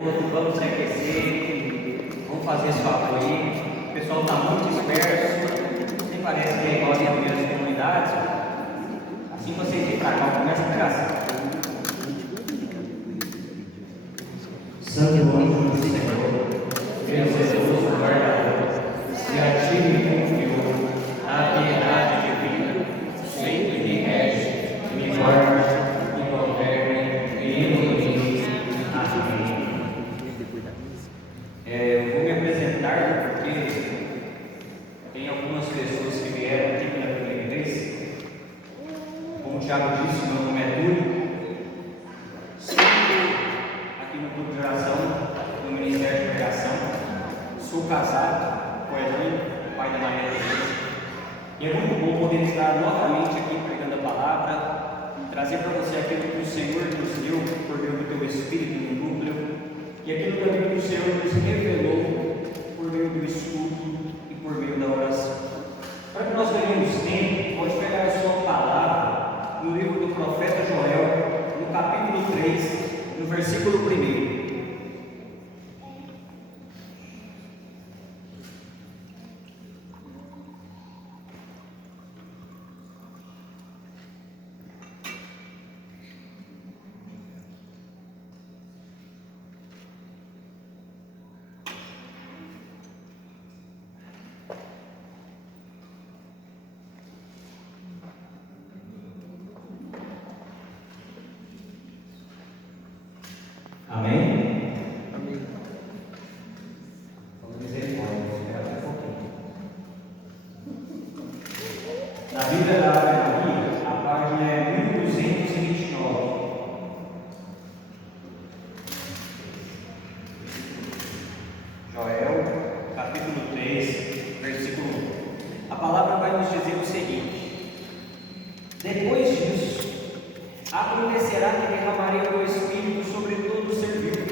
Vamos se aquecer, vamos fazer sua aí. O pessoal está muito disperso. Nem parece que é igual as primeiras comunidades. Assim vocês vêm para cá, começa a pregação. Santo anjo do Senhor, Deus zeloso guardador, se a ti me confiou a piedade divina, sempre me rege, me guarda, me governe, me ilumine. Amém. Eu vou me apresentar porque tem algumas pessoas que vieram aqui pela primeira vez. Como o Thiago disse, meu nome é Túlio. Aqui no grupo de oração, no Ministério de Pregação. Sou casado com a Elaine, pai da Maria Teresa. E é muito bom poder estar novamente aqui pregando a palavra, trazer para você aquilo que o Senhor nos deu por meio do teu Espírito no núcleo, e aquilo também que o Senhor nos revelou por meio do estudo e por meio da oração. Para que nós ganhemos tempo, pode pegar a sua palavra no livro do profeta Joel, no capítulo 3, no versículo 1. Amém? Amém. Vamos dizer, pode esperar até um pouquinho. Na Bíblia da Ave Maria, a página é 1229. Joel, capítulo 3, versículo 1. A palavra vai nos dizer o seguinte: depois disso, acontecerá que derramarei o meu espírito sobre todo o ser vivo.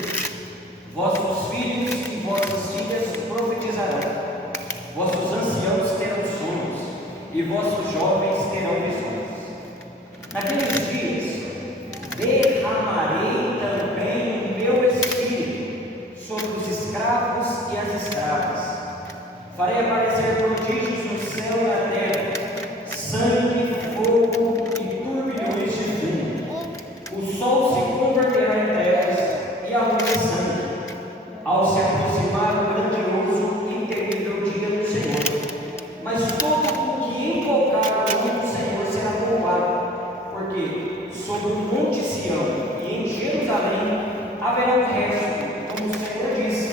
Vossos filhos e vossas filhas profetizarão, vossos anciãos terão sonhos, e vossos jovens terão visões. Naqueles dias, derramarei também o meu espírito sobre os escravos e as escravas. Farei aparecer prodígios no céu e na terra, sangue, fogo e turbilhões de fumo. O sol se converterá em trevas e a lua em sangue, ao se aproximar o grandioso e terrível dia do Senhor. Mas todo o que invocar o nome do Senhor será louvado, porque sobre o monte Sião e em Jerusalém haverá um resto, como o Senhor disse,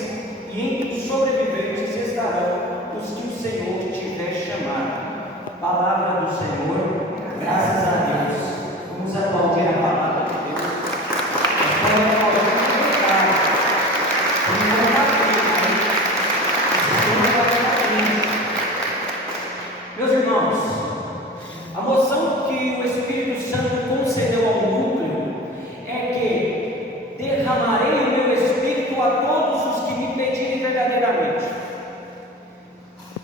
e entre os sobreviventes estarão os que o Senhor tiver chamado. Palavra do Senhor, graças a Deus. Vamos aplaudir a palavra de Deus. Meus irmãos, a moção que o Espírito Santo concedeu ao núcleo é que derramarei o meu Espírito a todos os que me pedirem verdadeiramente.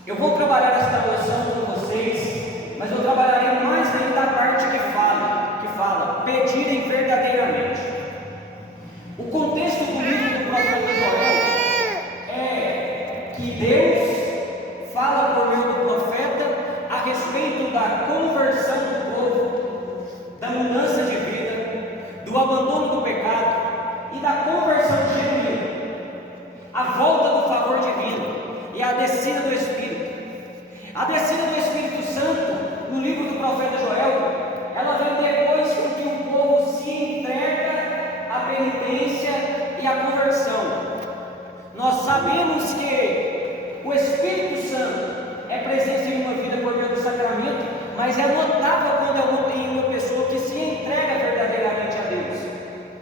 Eu vou trabalhar esta moção com vocês, mas eu trabalharei mais ainda da parte que fala, pedirem verdadeiramente. O contexto do livro do profeta Joel é que Deus fala por meio do profeta a respeito da conversão do povo, da mudança de vida, do abandono do pecado e da conversão genuína, a volta do favor divino e a descida do Espírito. A descida do Espírito Santo, no livro do profeta Joel, ela vem depois que o povo se entrega à penitência e à conversão. Nós sabemos que o Espírito Santo é presente em uma vida por meio do sacramento, mas é notável quando é uma pessoa que se entrega verdadeiramente a Deus,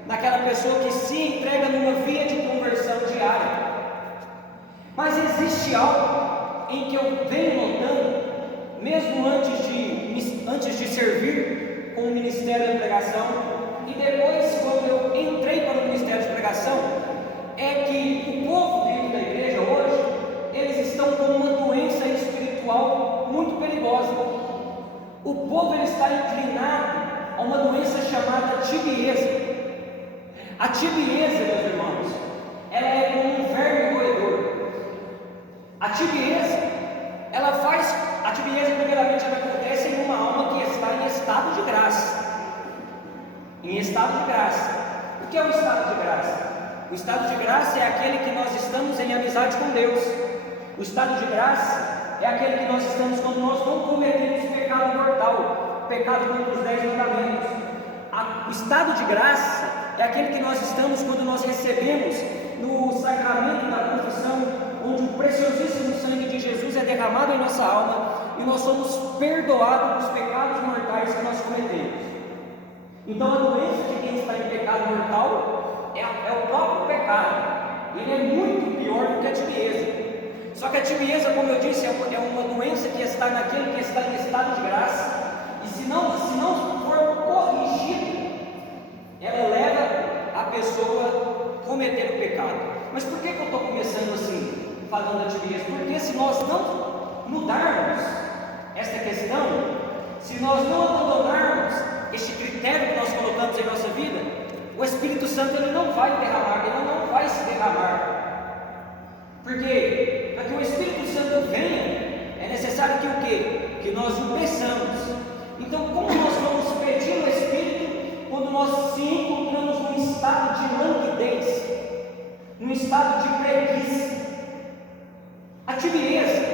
naquela pessoa que se entrega numa via de conversão diária. Mas existe algo em que eu venho notando, mesmo antes de servir com o Ministério da Pregação, e depois quando eu entrei para o Ministério de Pregação, é que o povo dentro da igreja hoje, eles estão com uma doença espiritual muito perigosa. O povo ele está inclinado a uma doença chamada tibieza. A tibieza, meus irmãos, O estado de graça é aquele que nós estamos em amizade com Deus. O estado de graça é aquele que nós estamos quando nós não cometemos pecado mortal, pecado contra os 10 mandamentos. O estado de graça é aquele que nós estamos quando nós recebemos no sacramento da confissão, onde o preciosíssimo sangue de Jesus é derramado em nossa alma e nós somos perdoados dos pecados mortais que nós cometemos. Então a doença de quem está em pecado mortal é o próprio pecado. Ele é muito pior do que a tibieza. Só que a tibieza, como eu disse, é uma doença que está naquele que está em estado de graça, e se não for corrigido, ela leva a pessoa a cometer o pecado. Mas por que eu estou começando assim, falando da tibieza? Porque se nós não mudarmos esta questão, se nós não abandonarmos este critério que nós colocamos em nossa vida, o Espírito Santo ele não vai derramar, ele não vai se derramar. Porque para que o Espírito Santo venha, é necessário que o quê? Que nós o peçamos. Então, como nós vamos pedir o Espírito quando nós se encontramos num estado de languidez, num estado de preguiça? A tibieza,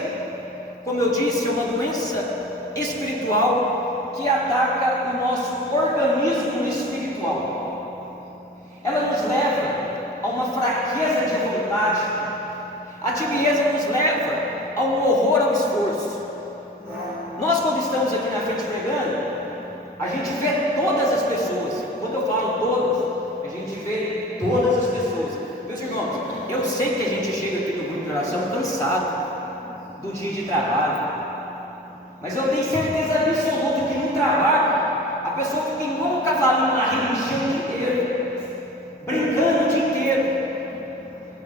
como eu disse, é uma doença espiritual que ataca o nosso organismo espiritual. Ela nos leva a uma fraqueza de vontade. A tibieza nos leva a um horror ao esforço. Nós, quando estamos aqui na frente pregando, a gente vê todas as pessoas. Quando eu falo todas, a gente vê todas as pessoas. Meus irmãos, eu sei que a gente chega aqui no grupo de oração cansado do dia de trabalho, mas eu tenho certeza absoluta que no trabalho a pessoa fica igual um cavalinho lá relinchando o dia inteiro, brincando o dia inteiro.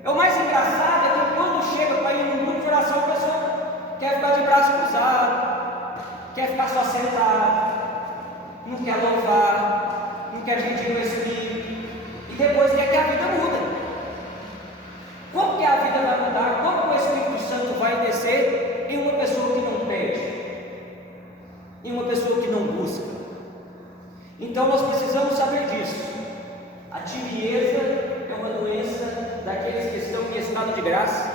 O mais engraçado é que quando chega para ir no grupo de oração, a pessoa quer ficar de braço cruzado, quer ficar só sentado, não quer louvar, não quer pedir o Espírito, e depois quer que a vida muda. Como que a vida vai mudar? Como que o Espírito Santo vai descer em uma pessoa que não pede, em uma pessoa que não busca? Então nós precisamos saber disso. A tibieza é uma doença daqueles que estão em estado de graça,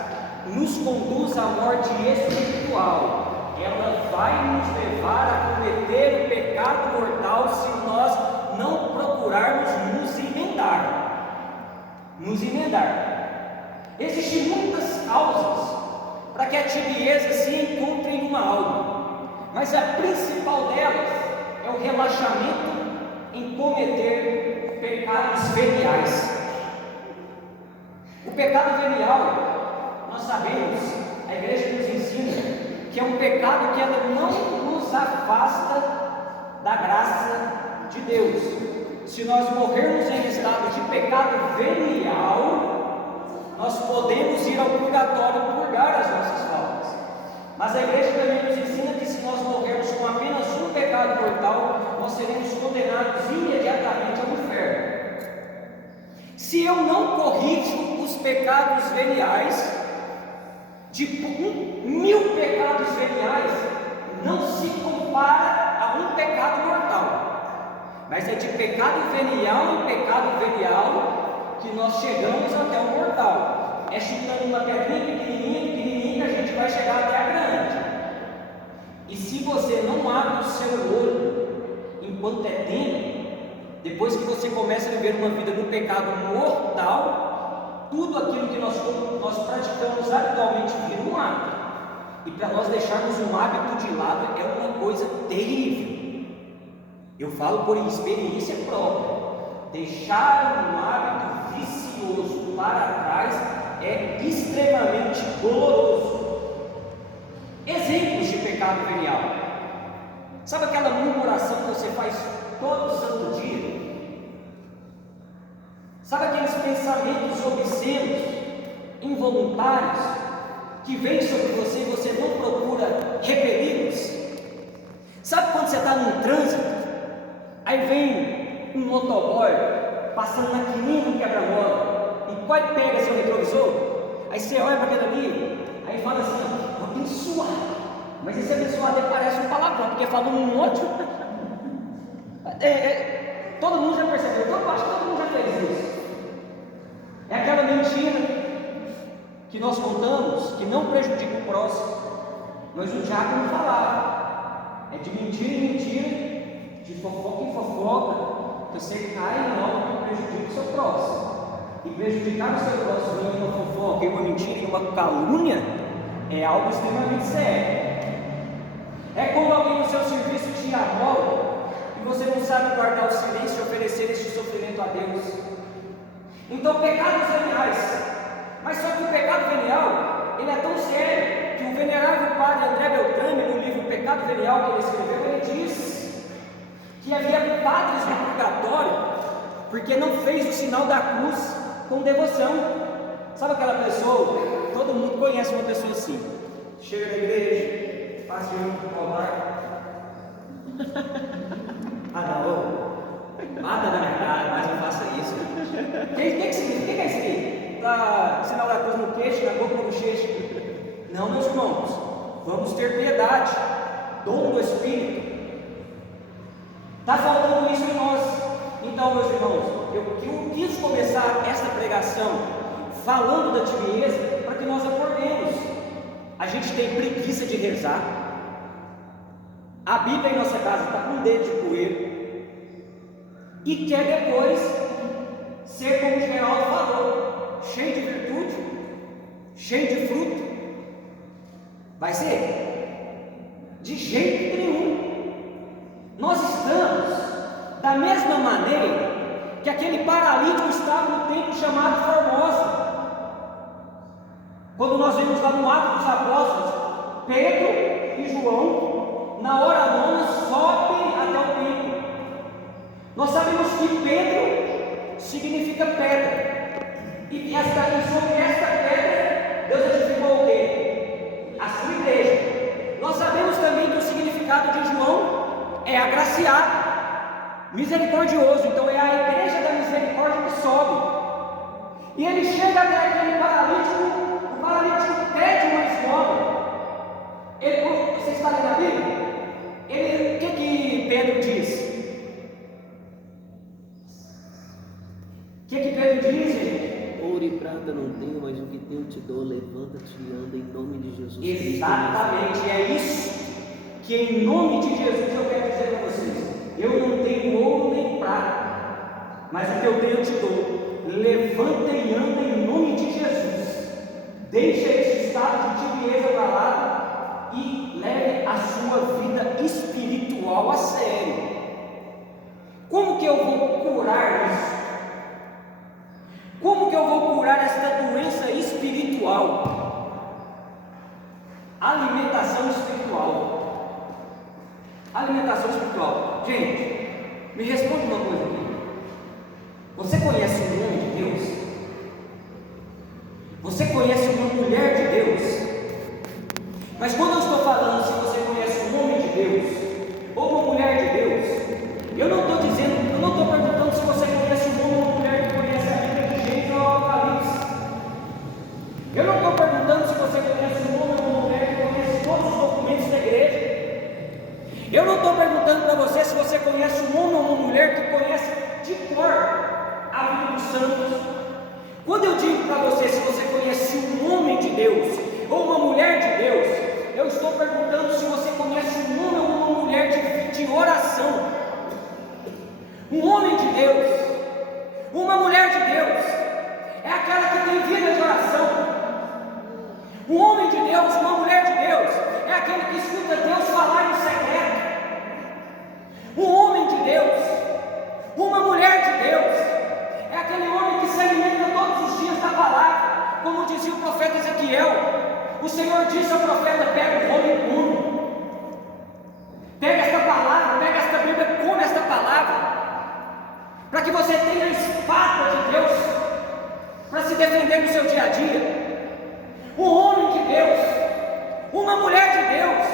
nos conduz à morte espiritual. Ela vai nos levar a cometer o pecado mortal se nós não procurarmos nos emendar. Existem muitas causas para que a tibieza se encontre em uma alma, mas a principal delas é o relaxamento em cometer pecados veniais. O pecado venial, nós sabemos, a igreja nos ensina que é um pecado que ela não nos afasta da graça de Deus. Se nós morrermos em estado de pecado venial, nós podemos ir ao purgatório purgar as nossas faltas. Mas a igreja também nos ensina que se nós morrermos com apenas um pecado mortal, nós seremos condenados imediatamente ao inferno. Se eu não corrijo os pecados veniais, de 1000 pecados veniais não se compara a um pecado mortal, mas é de pecado venial em pecado venial que nós chegamos até o mortal. É chutando uma pedrinha pequenininha que a gente vai chegar até a grande. E se você não abre o seu olho enquanto é tempo, depois que você começa a viver uma vida no pecado mortal, tudo aquilo que nós praticamos habitualmente vira um hábito. E para nós deixarmos um hábito de lado é uma coisa terrível. Eu falo por experiência própria. Deixar um hábito vicioso para trás é extremamente doloroso. Exemplos de pecado venial. Sabe aquela murmuração que você faz todo santo dia? Sabe aqueles pensamentos obscenos, involuntários, que vêm sobre você e você não procura repeli-los? Sabe quando você está num trânsito, aí vem um motoboy passando na quininha do quebra-mola e quase pega seu retrovisor? Aí você olha para aquele ali, aí fala assim: abençoado. Mas esse abençoado parece um palavrão, porque fala um monte. Todo mundo já percebeu, eu acho que todo mundo já fez isso. É que nós contamos que não prejudica o próximo, mas o diácono falava, é de mentira em mentira, de fofoca em fofoca, que você cai em algo que prejudica o seu próximo. E prejudicar o seu próximo em uma fofoca, em uma mentira, em uma calúnia, é algo extremamente sério. É quando alguém no seu serviço te amola e você não sabe guardar o silêncio e oferecer este sofrimento a Deus. Então, pecados veniais. Mas só que o pecado venial, ele é tão sério que o venerável padre André Beltrame, no livro Pecado Venial que ele escreveu, ele diz que havia padres no purgatório porque não fez o sinal da cruz com devoção. Sabe aquela pessoa? Todo mundo conhece uma pessoa assim. Chega na igreja, faz um altar. Ah não, mata da minha cara, mas não faça isso. O que é isso aqui? Para sinal da cruz no queixo, na boca, no bochecha. Não, meus irmãos, vamos ter piedade, dom do Espírito. Está faltando isso em nós. Então, meus irmãos, eu quis começar esta pregação falando da tibieza para que nós acordemos. A gente tem preguiça de rezar. A Bíblia em nossa casa está com um dedo de poeira e quer depois ser como o Geraldo falou, cheio de virtude, cheio de fruto. Vai ser? De jeito nenhum. Nós estamos da mesma maneira que aquele paralítico estava no templo chamado Formosa. Quando nós vemos lá no Atos dos Apóstolos, Pedro e João, na hora nona, sobem até o templo. Nós sabemos que Pedro significa pedra, e sobre esta pedra Deus edificou o quê? A sua igreja. Nós sabemos também que o significado de João é agraciado, misericordioso. Então é a igreja da misericórdia que sobe. E ele chega até aquele paralítico. O paralítico pede uma esmola. Você está lendo a Bíblia? O que Pedro diz? O que Pedro diz, gente? Ouro e prata não tenho, mas o que tenho te dou. Levanta-te e anda em nome de Jesus Cristo. Exatamente, é isso que em nome de Jesus eu quero dizer para vocês. Eu não tenho ouro nem prata, mas o que eu tenho eu te dou. Levanta e anda em nome de Jesus. Deixa esse estado de tibieza para lá e leve a sua vida espiritual a sério. Como que eu vou curar isso? Como que eu vou curar esta doença espiritual? Alimentação espiritual. Alimentação espiritual. Gente, me responde uma coisa aqui. Você conhece o nome de Deus? Você conhece uma mulher de Deus? Mas quando eu estou falando se você conhece o nome de Deus ou uma mulher de Deus, eu não estou perguntando se você conhece o nome de uma mulher que conhece a Bíblia de Gênesis ou Apocalipse. Eu não estou perguntando se você conhece o nome de uma mulher que conhece todos os documentos da igreja. Eu não estou perguntando para você se você conhece o nome de uma mulher que conhece de cor a vida dos santos. Quando eu digo para você se você conhece um homem de Deus ou uma mulher de Deus, eu estou perguntando se você conhece um homem ou uma mulher de oração. Um homem de Deus, uma mulher de Deus, é aquela que tem vida de oração. Um homem de Deus, uma mulher de Deus, é aquele que escuta Deus falar em secreto. Um homem de Deus, uma mulher de Deus, é aquele homem que se alimenta todos os dias da palavra, como dizia o profeta Ezequiel. O Senhor disse ao profeta: pega o rolo e come. Pega esta palavra, pega esta Bíblia, come esta palavra, para que você tenha a espada de Deus para se defender no seu dia a dia. Um homem de Deus, uma mulher de Deus,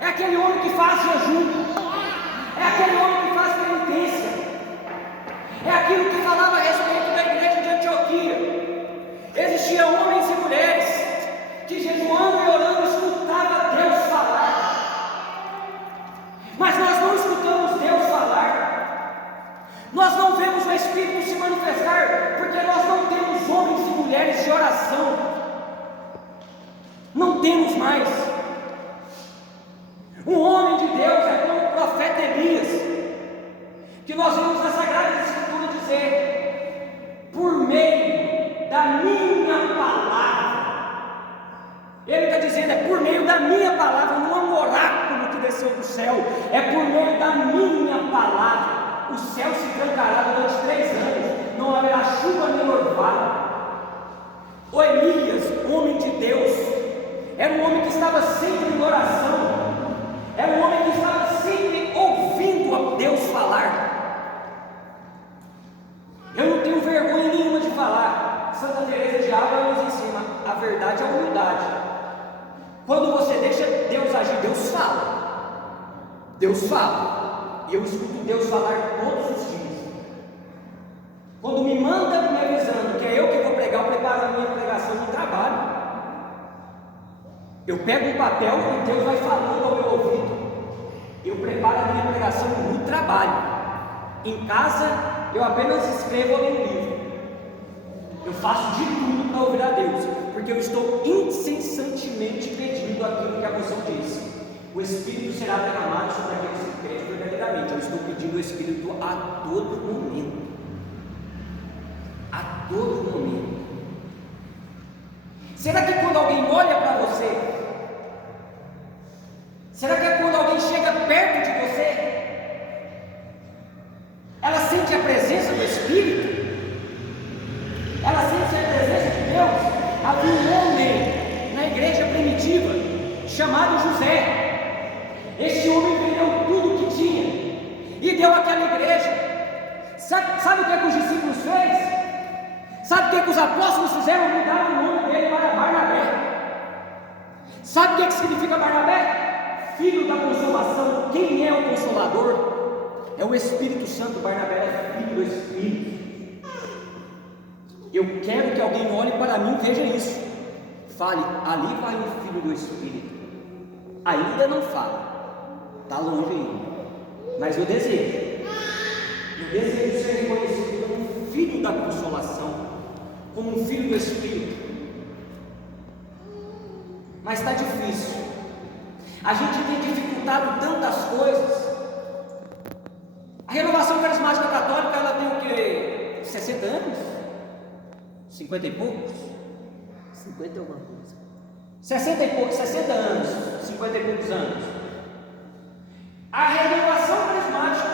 é aquele homem que faz jejum, é aquele homem que faz penitência, é aquilo que falava a respeito da igreja de Antioquia. Existiam homens e mulheres que jejuando e orando escutava Deus falar, mas nós não escutamos Deus falar, nós não vemos o Espírito se manifestar, porque nós não temos homens e mulheres de oração. mais. Um homem de Deus é como o profeta Elias, que nós vemos na Sagrada Escritura dizer: por meio da minha palavra. Ele está dizendo: é por meio da minha palavra, não é um oráculo que desceu do céu, é por meio da minha palavra. O céu se trancará durante 3 anos, não haverá chuva nem orvalho. O Elias, homem de Deus, era um homem que estava sempre em oração, era um homem que estava sempre ouvindo a Deus falar. Eu não tenho vergonha nenhuma de falar. Santa Teresa de Ávila nos ensina: a verdade é a humildade. Quando você deixa Deus agir, Deus fala. Deus fala. E eu escuto Deus falar todos os dias. Quando me manda me avisando que é eu que vou pregar, eu preparo a minha pregação no trabalho. Eu pego um papel e Deus vai falando ao meu ouvido. Eu preparo a minha pregação no trabalho. Em casa, eu apenas escrevo ou leio livro. Eu faço de tudo para ouvir a Deus, porque eu estou incessantemente pedindo aquilo que a moção diz: o Espírito será derramado sobre aqueles que pedem verdadeiramente. Eu estou pedindo o Espírito a todo momento. A todo momento. Será que quando alguém olha para você, será que quando alguém chega perto de você, ela sente a presença do Espírito? Ela sente a presença de Deus? Havia um homem na igreja primitiva chamado José. Este homem vendeu tudo o que tinha e deu àquela igreja. Sabe o que os discípulos fez? Sabe o que os apóstolos fizeram? Mudaram o nome dele para Barnabé. Sabe o que significa Barnabé? Filho da consolação. Quem é o Consolador? É o Espírito Santo. Barnabé é filho do Espírito. Eu quero que alguém olhe para mim e veja isso. Fale: ali vai o Filho do Espírito. Ainda não fala, está longe ainda, mas eu desejo ser reconhecido como um filho da consolação, como um filho do Espírito. Mas está difícil. A gente tem dificultado tantas coisas. A renovação carismática católica, ela tem o quê? 60 anos? 50 e poucos? 50 e alguma coisa. 60 e poucos, 60 anos, 50 e poucos anos. A renovação carismática,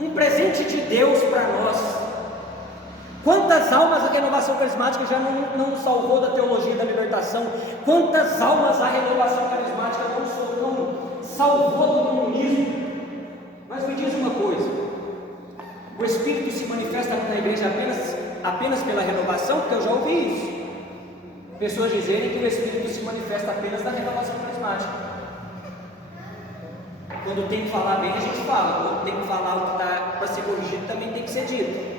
um presente de Deus para nós. Quantas almas a renovação carismática já não salvou da teologia da libertação? Quantas almas a renovação carismática não salvou do comunismo? Mas me diz uma coisa: o Espírito se manifesta na igreja apenas pela renovação? Porque eu já ouvi isso. Pessoas dizerem que o Espírito se manifesta apenas na renovação carismática. Quando tem que falar bem, a gente fala. Quando tem que falar o que está para ser corrigido, também tem que ser dito.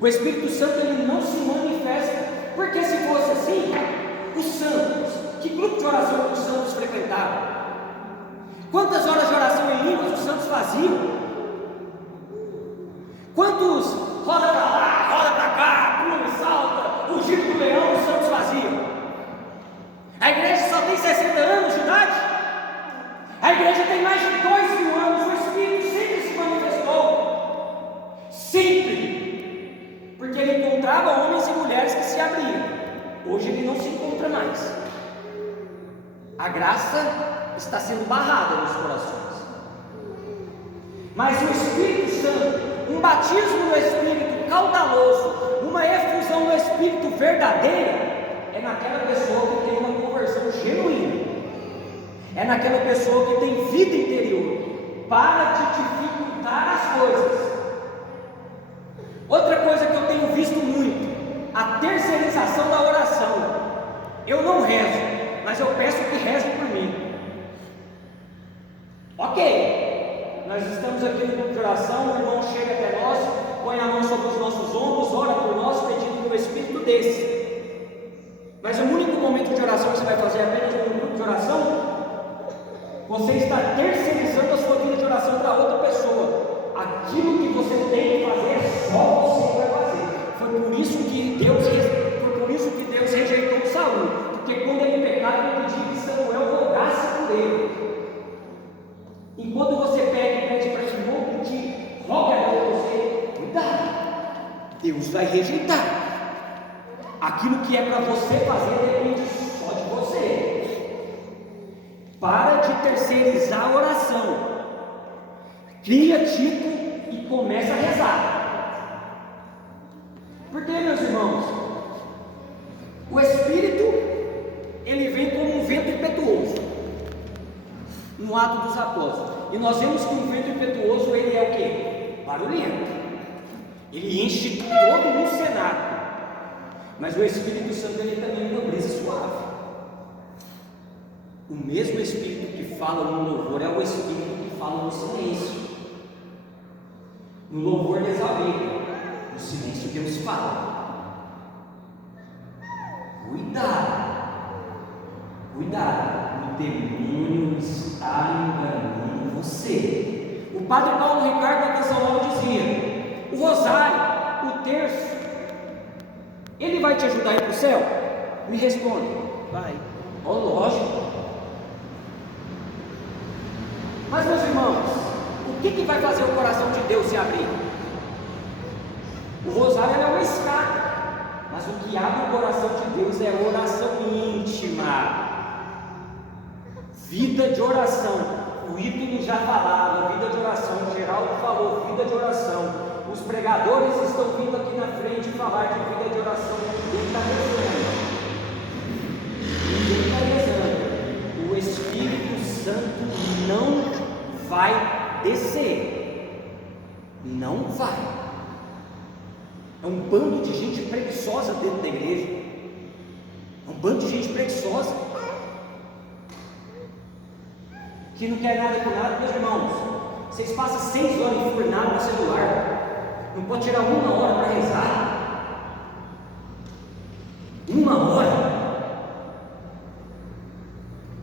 O Espírito Santo, ele não se manifesta, porque se fosse assim, os santos, que grupo de oração os santos frequentavam? Quantas horas de oração em línguas os santos faziam? Quantos roda para lá, roda para cá, pula e salta, o giro do leão os santos faziam? A igreja só tem 60 anos de idade? A igreja tem mais de 2.000 anos. O Espírito sempre se manifestou. Sempre. Porque ele encontrava homens e mulheres que se abriam. Hoje ele não se encontra mais. A graça está sendo barrada nos corações. Mas o Espírito Santo, um batismo no Espírito caudaloso, uma efusão no Espírito verdadeira, é naquela pessoa que tem uma conversão genuína. É naquela pessoa que tem vida interior. Para de dificultar as coisas. Outra coisa que eu tenho visto muito: a terceirização da oração. Eu não rezo, mas eu peço que rezem por mim. Ok, nós estamos aqui no grupo de oração, o irmão chega até nós, põe a mão sobre os nossos ombros, ora por nós, pedindo que o Espírito desça. Mas o único momento de oração que você vai fazer apenas no grupo de oração, você está terceirizando a sua vida de oração para outra pessoa. Aquilo que você tem que fazer é só você vai fazer. Foi por isso que Deus rejeitou Saul, porque quando ele pecava, ele pedir que Samuel rogasse por ele. Enquanto você pede para que o outro te rogue a você, cuidado, Deus vai rejeitar. Aquilo que é para você fazer depende só de você. Para de terceirizar a oração. Cria Tito e começa a rezar. Porque, meus irmãos, o Espírito, ele vem como um vento impetuoso no Atos dos Apóstolos. E nós vemos que o vento impetuoso, ele é o quê? Barulhento. Ele enche todo o cenário. Mas o Espírito Santo, ele também é uma brisa suave. O mesmo Espírito que fala no louvor é o Espírito que fala no silêncio. No louvor Deus alegra, no silêncio Deus fala. Cuidado, o demônio está enganando você. O Padre Paulo Ricardo, na canção nova, dizia: o rosário, o terço, ele vai te ajudar a ir para o céu? Me responde. Vai. Oh, lógico. Mas, meus irmãos, o que vai fazer o coração de Deus se abrir? O rosário é uma escada, mas o que abre o coração de Deus é a oração íntima. Vida de oração. O Ítalo já falava, vida de oração. O Geraldo falou, vida de oração. Os pregadores estão vindo aqui na frente falar de vida de oração. Ninguém está rezando. O Espírito Santo não vai descer. Não vai. É um bando de gente preguiçosa dentro da igreja. É um bando de gente preguiçosa que não quer nada com nada. Meus irmãos, vocês passam 6 horas enfurnados no celular, não pode tirar 1 hora para rezar? 1 hora?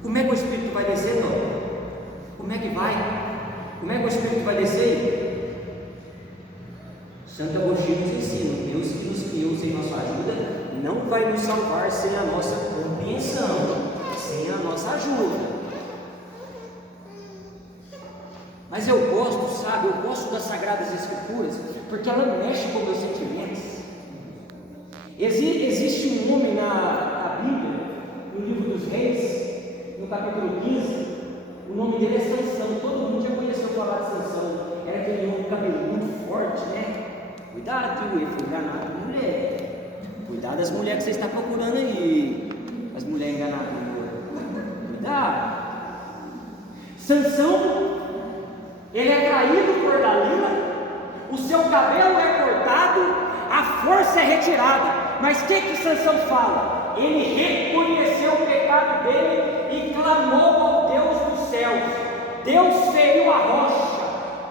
Como é que o Espírito vai descer, não? Como é que vai? Como é que o Espírito vai descer? Santo Agostinho nos ensina: Deus que nos criou sem nossa ajuda não vai nos salvar sem a nossa compreensão, sem a nossa ajuda. Mas eu gosto, sabe, eu gosto das Sagradas Escrituras, porque ela mexe com meus sentimentos. Existe um homem na Bíblia, no livro dos Reis, no capítulo 15, o nome dele é Sansão. Todo mundo já conheceu falar de Sansão. Era aquele homem cabeludo, forte, né? Cuidado, que ele foi enganado por mulher. Cuidado das mulheres que você está procurando aí, as mulheres enganadas. Cuidado. Sansão, ele é traído por Dalila, o seu cabelo é cortado, a força é retirada. Mas o que Sansão fala? Ele reconheceu o pecado dele e clamou ao Deus dos céus. Deus feriu a rocha,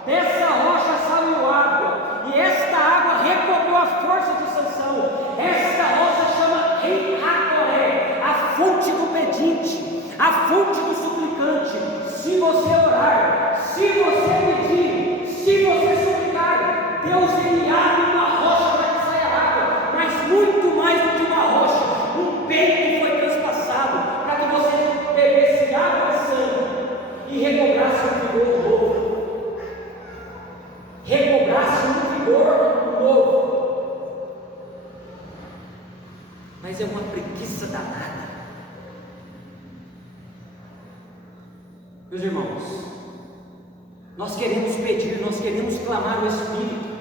dessa rocha saiu água, e esta água recobrou a força de Sansão. Esta rocha chama Rei Hatoré, a fonte do pedinte, a fonte do suplicante. Se você orar, se você pedir, se você suplicar, Deus ele abre uma rocha para que saia água. Mas muito mais do que uma rocha, um peito foi transpassado para que você bebesse água e sangue e recobrasse um vigor novo. Recobrasse um vigor novo. Mas é uma preguiça danada. Meus irmãos, nós queremos pedir, nós queremos clamar o Espírito.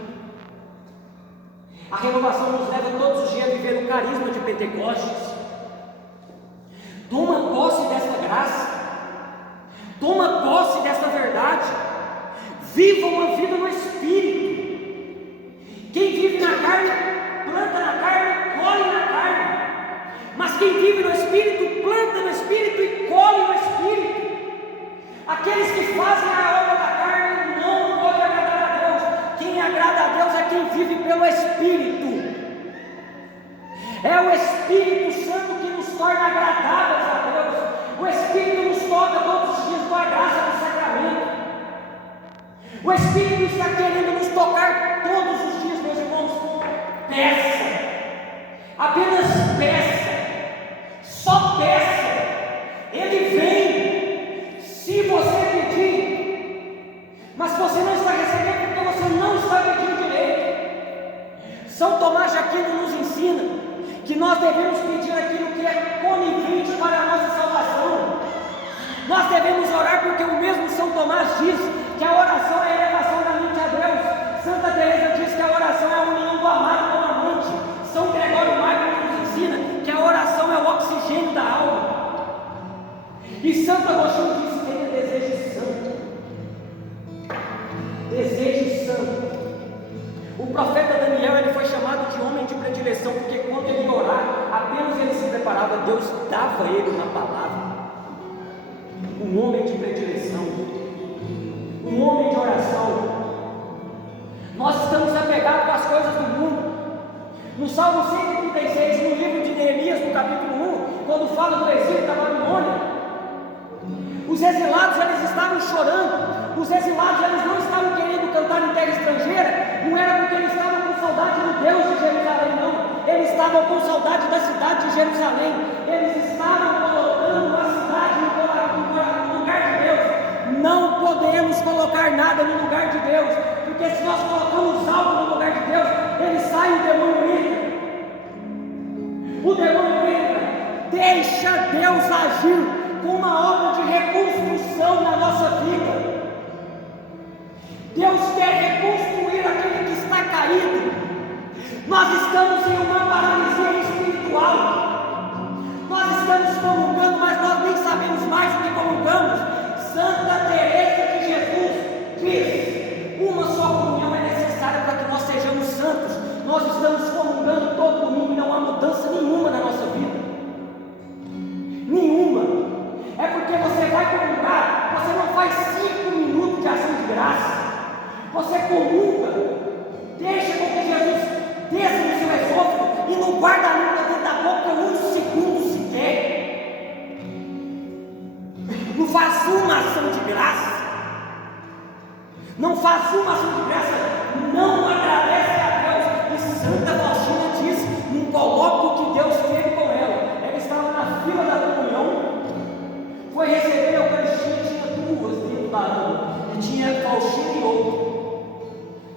A renovação nos leva todos os dias a viver o carisma de Pentecostes. Toma posse dessa graça, toma posse dessa verdade, viva uma vida no Espírito. Quem vive na carne, planta na carne, colhe na carne. Mas quem vive no Espírito, planta no Espírito e colhe no Espírito. Aqueles que fazem a obra da carne não podem agradar a Deus. Quem agrada a Deus é quem vive pelo Espírito. É o Espírito Santo que nos torna agradáveis a Deus. O Espírito nos toca todos os dias com a graça do sacramento. O Espírito está querendo nos tocar todos os dias, meus irmãos. Peça, apenas peça, só peça. devemos pedir aquilo que é conivente para a nossa salvação. Nós devemos orar porque o mesmo São Tomás diz que a oração é a elevação da mente a Deus. Santa Teresa diz que a oração é a união do amado com o amante. São Gregório Magno nos ensina que a oração é o oxigênio da alma. E Santo Agostinho diz que ele deseja santo. Desejo santo. O profeta Daniel, ele foi chamado de homem de predileção, porque quando ele orar, apenas ele se preparava, Deus dava a ele uma palavra. Um homem de predileção, um homem de oração. Nós estamos apegados com as coisas do mundo. No Salmo 136, no livro de Neemias, no capítulo 1, quando fala do exílio da Babilônia, os exilados eles estavam chorando. Os exilados eles não estavam querendo cantar em terra estrangeira. Não era porque eles estavam com saudade do Deus de Jerusalém, não. Eles estavam com saudade da cidade de Jerusalém. Eles estavam colocando a cidade no lugar de Deus. Não podemos colocar nada no lugar de Deus, porque se nós colocamos algo no lugar de Deus, ele sai, o demônio entra. O demônio entra. Deixa Deus agir com uma obra de reconstrução na nossa vida. Deus quer reconstruir aquele que está caído. Nós estamos em uma paralisia espiritual. Nós estamos comungando, mas nós nem sabemos mais o que comungamos. Santa Teresa de Jesus diz: uma só comunhão é necessária para que nós sejamos santos. Nós estamos comungando todo domingo e não há mudança nenhuma na nossa vida. Nenhuma. É porque você vai comungar, você não faz 5 minutos de ação de graça. Você comunga, deixa com que Jesus desça no seu esôfago e não guarda a língua dentro da boca um segundo sequer. Não faz uma ação de graça. Não faz uma ação de graça. Não agradece a Deus. E Santa Faustina diz: não coloca o que Deus teve com ela. Ela estava na fila da comunhão. Foi receber a Eucaristia, tinha 2 dentro da alma, e tinha Faustina e outra.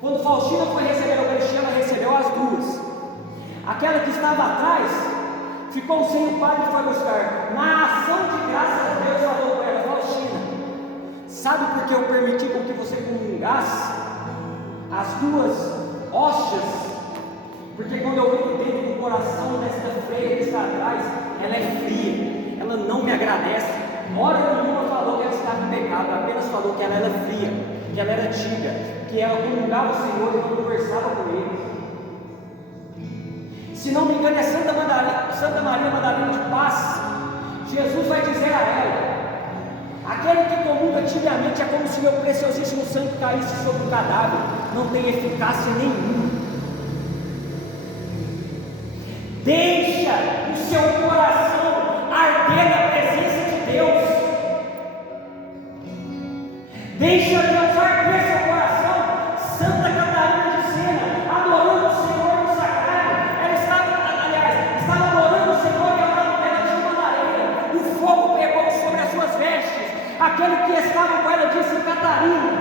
Quando Faustina foi receber a Eucaristia, ela recebeu as 2. Aquela que estava atrás ficou sem o padre e foi buscar. Na ação de graças a Deus, falou para ela: Faustina, sabe por que eu permiti com que você comungasse as 2 hóstias? Porque quando eu entro dentro do coração desta freira que está atrás, ela é fria, ela não me agradece. Hora nenhuma falou que ela estava em pecado, apenas falou que ela era fria, que ela era tímida, que ela comungava o Senhor e não conversava com ele. Se não me engano, é Santa Maria Madalena de Paz. Jesus vai dizer a ela: aquele que comunga tibiamente é como se meu preciosíssimo sangue caísse sobre o cadáver, não tem eficácia nenhuma. Deixa o seu coração arder na presença de Deus. Deixa Deus arder seu coração. Santa Catarina de Sena, adorando o Senhor no sacrário, ela estava adorando o Senhor e orando perto de uma lareira. O fogo pegou sobre as suas vestes. Aquele que estava com ela disse: Catarina,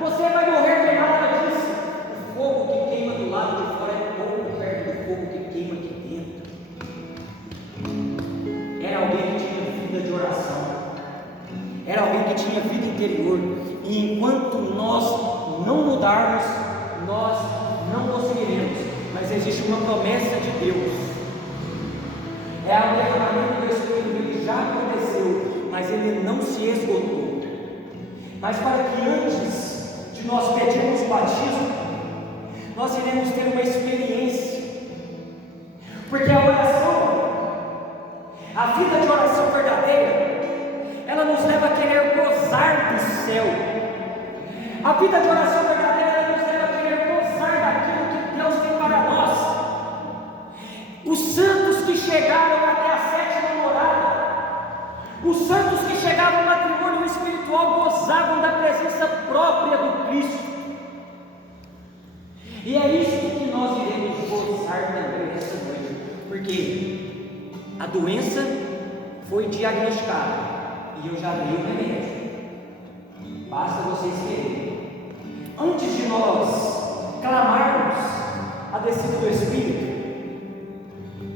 você vai morrer queimada. Ela disse: o fogo que queima do lado de fora é pouco perto do fogo que queima aqui dentro. Era alguém que tinha vida de oração. Era alguém que tinha vida interior. E enquanto nós não mudarmos, nós não conseguiremos. Mas existe uma promessa de Deus. É o derramamento do Espírito. Ele já aconteceu, mas ele não se esgotou. Mas para que antes de nós pedirmos o batismo, nós iremos ter uma experiência. Porque a oração, a vida de oração verdadeira, ela nos leva a querer gozar do céu. A vida de oração verdadeira, ela nos leva a querer gozar daquilo que Deus tem para nós. Os santos que chegaram até a 7ª morada, os santos que chegavam ao matrimônio espiritual, gozavam da presença própria do Cristo. E é isso que nós iremos gozar também nessa noite, porque a doença foi diagnosticada e eu já dei o remédio. Basta vocês quererem. Antes de nós clamarmos a descida do Espírito,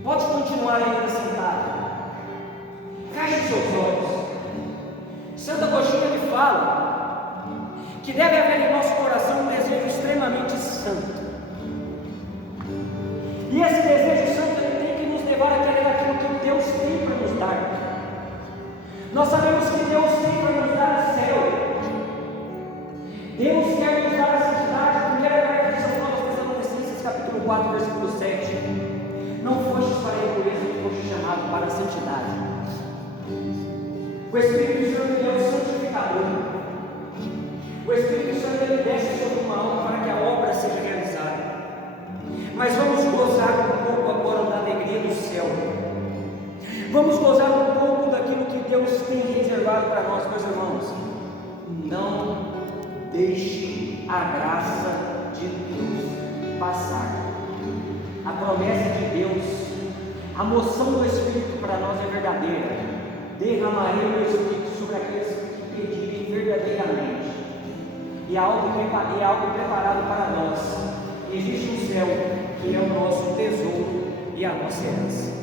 Pode continuar ainda sentado. Feche seus olhos. Santo Agostinho ele fala que deve haver em nosso coração um desejo extremamente santo. E esse desejo santo ele tem que nos levar a querer aquilo que Deus tem para nos dar. Nós sabemos que Deus tem para nos dar o céu. Deus quer nos dar a santidade. Primeira carta de São Paulo aos Tessalonicenses, capítulo 4, versículo 7. Não fostes para a impureza, que foste chamado para a santidade. O Espírito Santo ele é o santificador. O Espírito Santo ele desce sobre uma alma para que a obra seja realizada. Mas vamos gozar um pouco agora da alegria do céu. Vamos gozar um pouco daquilo que Deus tem reservado para nós, meus irmãos. Não deixe a graça de Deus passar. A promessa de Deus, a moção do Espírito para nós é verdadeira. Derramarei o meu Espírito sobre aqueles que pedirem verdadeiramente. E é algo preparado para nós. Existe um céu que é o nosso tesouro e a nossa herança.